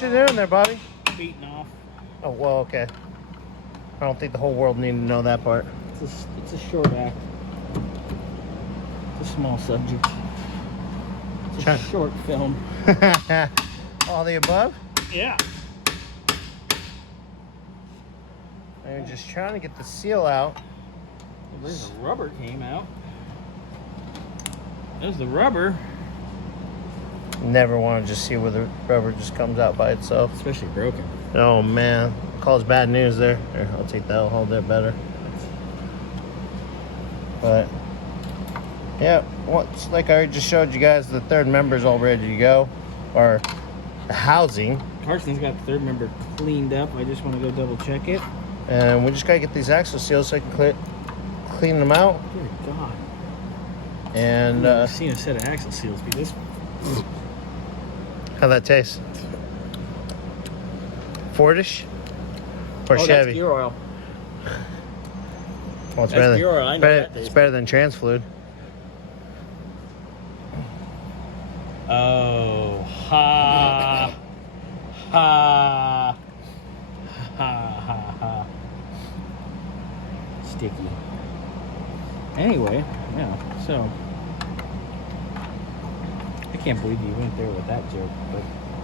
What you doing there, Bobby? Beating off. Oh, well, okay. I don't think the whole world needed to know that part. It's a short act. It's a small subject. It's a short film. All the above? Yeah. I'm just trying to get the seal out. There's the rubber came out. There's the rubber. Never want to just see where the rubber just comes out by itself. Especially broken. Oh, man. Calls bad news there. Here, I'll take that. I'll hold that better. But, yeah, once, like I just showed you guys, the third member's all ready to go. Or the housing. Carson's got the third member cleaned up. I just want to go double check it. And we just got to get these axle seals so I can clean them out. Good God. And, I've seen a set of axle seals be this. How'd that taste? Fordish? Or Chevy? That's gear oil. Well, it's That's better, gear oil. I know that it's taste. better than trans fluid. Oh, ha. Ha. Ha, ha, ha. Sticky. Anyway, yeah, so. I can't believe you went there with that joke, but.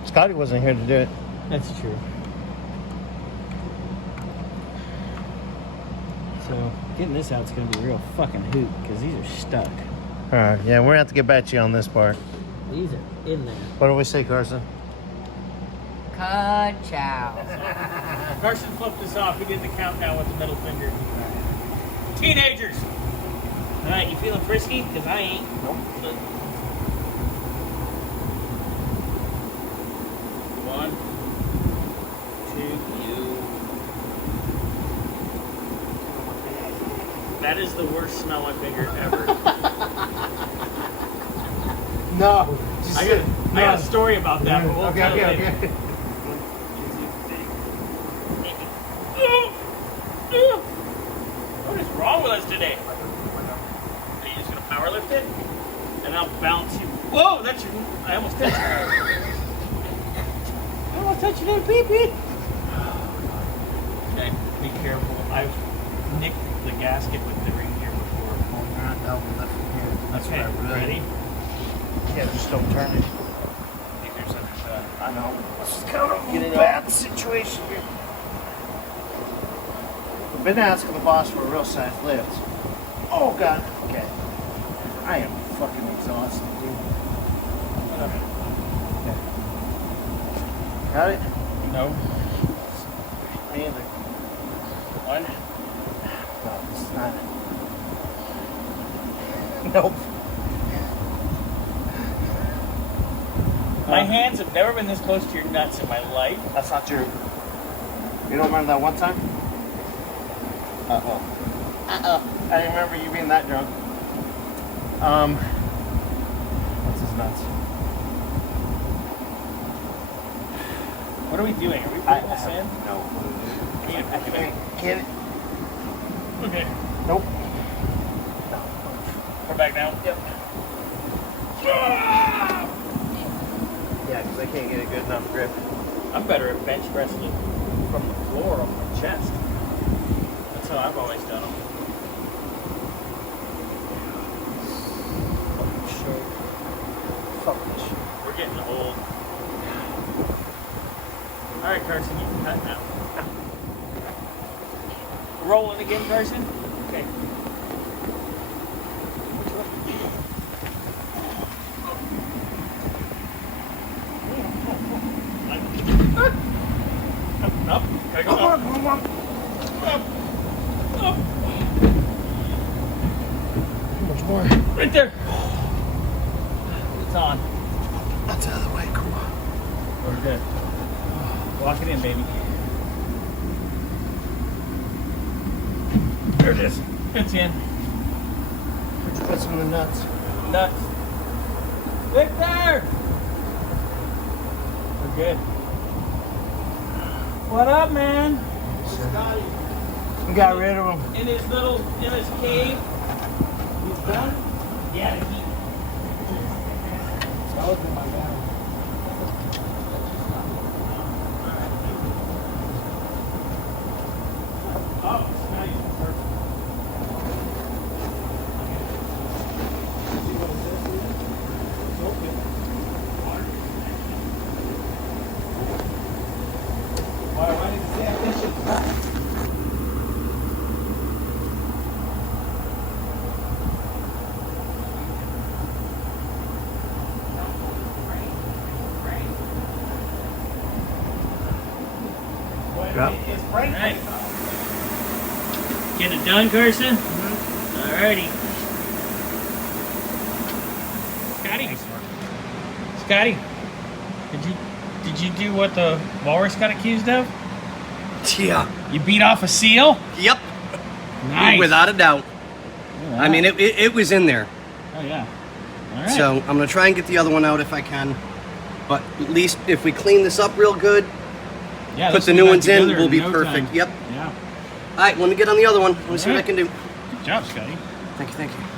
Scotty wasn't here to do it. That's true. So, getting this out is going to be a real fucking hoot, because these are stuck. Alright, yeah, we're going to have to get back to you on this part. These are in there. What do we say, Carson? Ka-chow. Carson flipped us off. He did the countdown with the middle finger. Teenagers! Alright, you feeling frisky? Because I ain't. Nope. One, two, That is the worst smell my finger ever. No. I got a story about that. But we'll tell it later. okay. What is wrong with us today? Are you just gonna power lift it? And I'll bounce you. Whoa, that's your. I almost touched you. I almost touched you, pee-pee. Okay, be careful. I've nicked the gasket with the ring here before. That's Okay, what I really... ready? Yeah, just don't turn it. Think there's something I know. This is kind of Get it a bad situation here. I've been asking the boss for a real size lift. Oh, God. Okay. I am fucking exhausted, dude. Okay. Got it? No. Me either. One. No, this is not. Nope. My hands have never been this close to your nuts in my life. That's not true. You don't remember that one time? Uh-oh. I didn't remember you being that drunk. What's his nuts? What are we doing? Are we putting this in? No. We need to pick it up. Get it? Okay. Nope. We're back down. Yep. Yeah, because I can't get a good enough grip. I'm better at bench pressing it from the floor off my chest. That's how I've always done them. Fuck this shit. We're getting old. All right, Carson, you can cut now. Rolling again, Carson? Okay. Up. Gotta go up. Come on. Up. Up. How much more? Right there. It's on. That's out of the way. Come on. We're good. Lock it in, baby. There it is. It's in. Where'd you put some of the nuts? Nuts. Victor! We're good. What up, man? Scotty. We got rid of them. In his cave. He's done? Yeah, he. That was in my bag. Yep. It's bright. Right. Get it done, Carson? Alrighty. Scotty, did you do what the walrus got accused of? Yeah. You beat off a seal? Yep. Nice. Without a doubt. Look at I mean, that. it was in there. Oh yeah. All right. So I'm gonna try and get the other one out if I can. But at least if we clean this up real good, yeah, put this the will new be ones back in, together we'll be no perfect. time. Yep. Yeah. All right, let me get on the other one. Let me see what I right. can do. Good job, Scotty. Thank you, thank you.